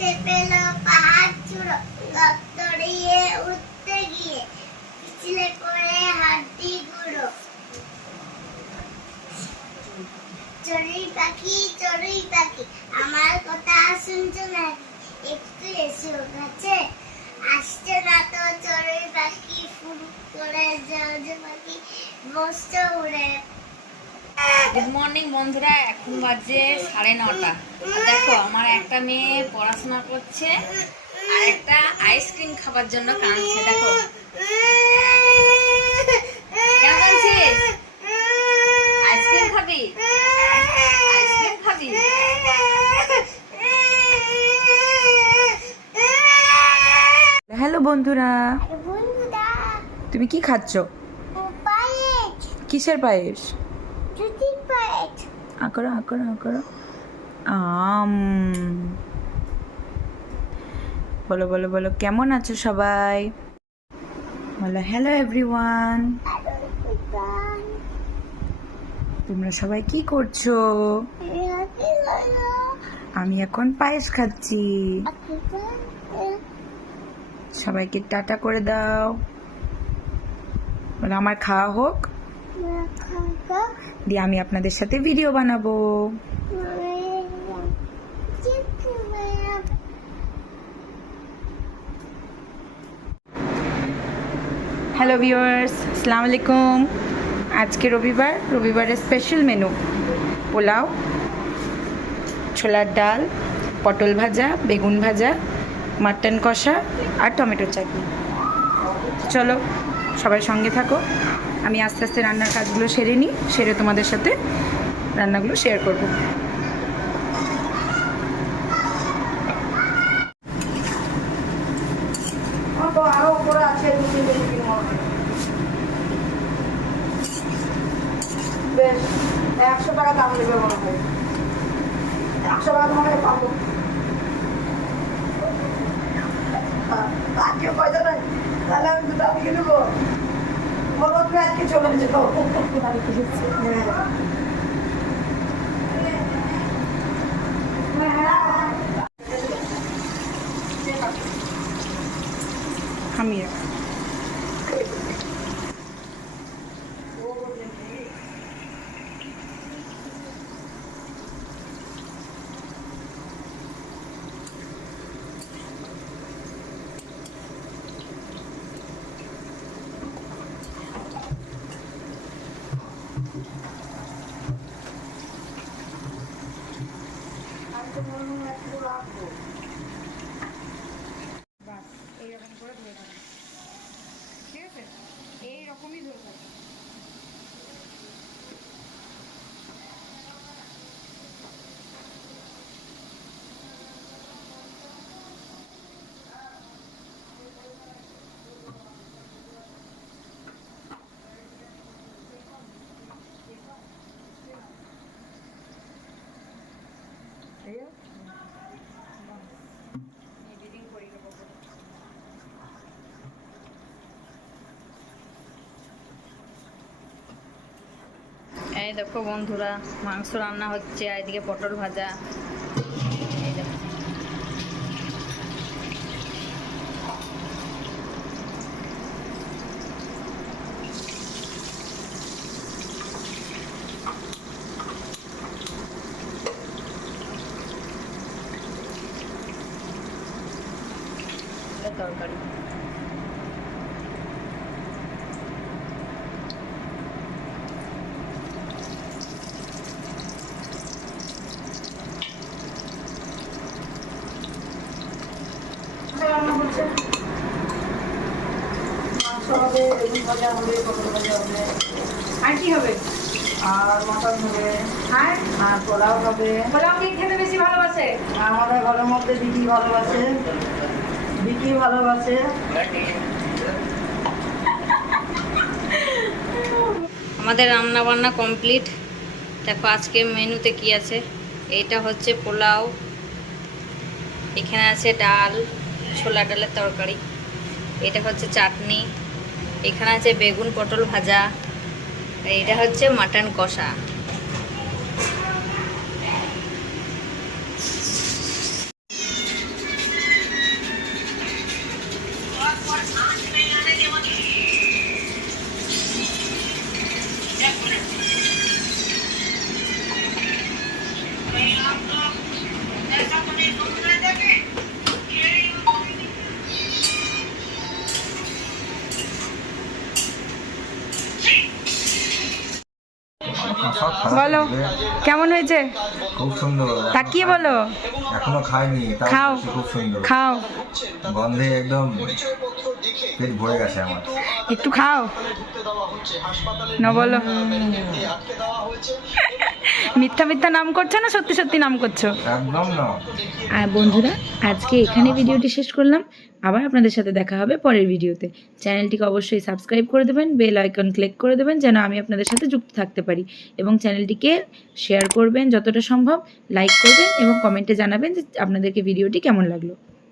দেখতে পেল পাহাড় চূড়ো দপ্তরিয়ে উঠতে গিয়ে পিছলে পড়ে হাড্ডি গুঁড়ো। চড়ুই পাখি আমার কথা শুনছো নাকি? একটু এসো কাছে। আসছে না তো চড়ুই পাখি, ফুল করে জলজ পাখি বসতে উড়ে। গুড মর্নিং বন্ধুরা, এখন বাজে 9:30। দেখো আমার একটা মেয়ে পড়াশোনা করছে আর একটা আইসক্রিম খাবার জন্য কাঁদছে। দেখো কেন কাঁদছিস? আইসক্রিম খাবি? আইসক্রিম খাবি? হ্যালো বন্ধুরা, তুমি কি খাচ্ছ? পায়েস। কিসের পায়েস? দুধের পায়েস। আকড়া বলো বলো বলো, কেমন আছো সবাই? বলো হ্যালো এভরিওয়ান। তোমরা সবাই কি করছো? আমি এখন পায়েস খাচ্ছি। সবাইকে টাটা করে দাও। বলো আমার খাওয়া হোক, দিয়ে আমি আপনাদের সাথে ভিডিও বানাবো। হ্যালো ভিউয়ার্স, আসসালামু আলাইকুম। আজকে রবিবারের স্পেশাল মেনু পোলাও, ছোলার ডাল, পটল ভাজা, বেগুন ভাজা, মাটন কষা আর টমেটো চাটনি। চলো সবাই সঙ্গে থাকো, আমি আস্তে আস্তে রান্নার কাজগুলো সেরে নিই, সেরে তোমাদের সাথে রান্নাগুলো শেয়ার করব। আরো উপরে আছে, বেশ 100 টাকা দাম নেবে মনে হয়। 100 টাকা মনে হয় পাবো। আজকে পয়সা নাই, তাহলে আমি দুটো আমি কিনবো। বলো তুমি আজকে চলে যেত। আমি এইরকম করে ধরে থাকবে, ঠিক আছে? এইরকমই ধরে থাকবে। এই দেখো বন্ধুরা, মাংস রান্না হচ্ছে আর এদিকে পটল ভাজা। এই দেখো তরকারি। আর কি হবে? আর মটন হবে, আর আর পোলাও হবে। পোলাও কে খেতে বেশি ভালোবাসে? আমাদের ঘরের মধ্যে দিদি ভালোবাসে, দিদি ভালোবাসে। আমাদের রান্না বান্না কমপ্লিট। দেখো আজকে মেনুতে কি আছে। এইটা হচ্ছে পোলাও, এখানে আছে ডাল, ছোলা ডালের তরকারি, এটা হচ্ছে চাটনি, এখানে আছে বেগুন পটল ভাজা, আর এটা হচ্ছে মাটন কষা। বলো কেমন হয়েছে? খুব সুন্দর। তাকিয়ে বলো। এখনো খাইনি, তাও খাও। বলছি খুব সুন্দর। খাও, গন্ধে একদম পেট ভরে গেছে আমার। একটু খাও না, বলো। মিথ্যা মিথ্যা নাম করছো না সত্যি সত্যি নাম করছো? একদম না। আর বন্ধুরা, আজকে এখানে ভিডিওটি শেষ করলাম। আবার আপনাদের সাথে দেখা হবে পরের ভিডিওতে। চ্যানেলটিকে অবশ্যই সাবস্ক্রাইব করে দেবেন, বেল আইকন ক্লিক করে দেবেন যেন আমি আপনাদের সাথে যুক্ত থাকতে পারি, এবং চ্যানেলটিকে শেয়ার করবেন যতটা সম্ভব, লাইক করবেন এবং কমেন্টে জানাবেন যে আপনাদেরকে ভিডিওটি কেমন লাগলো।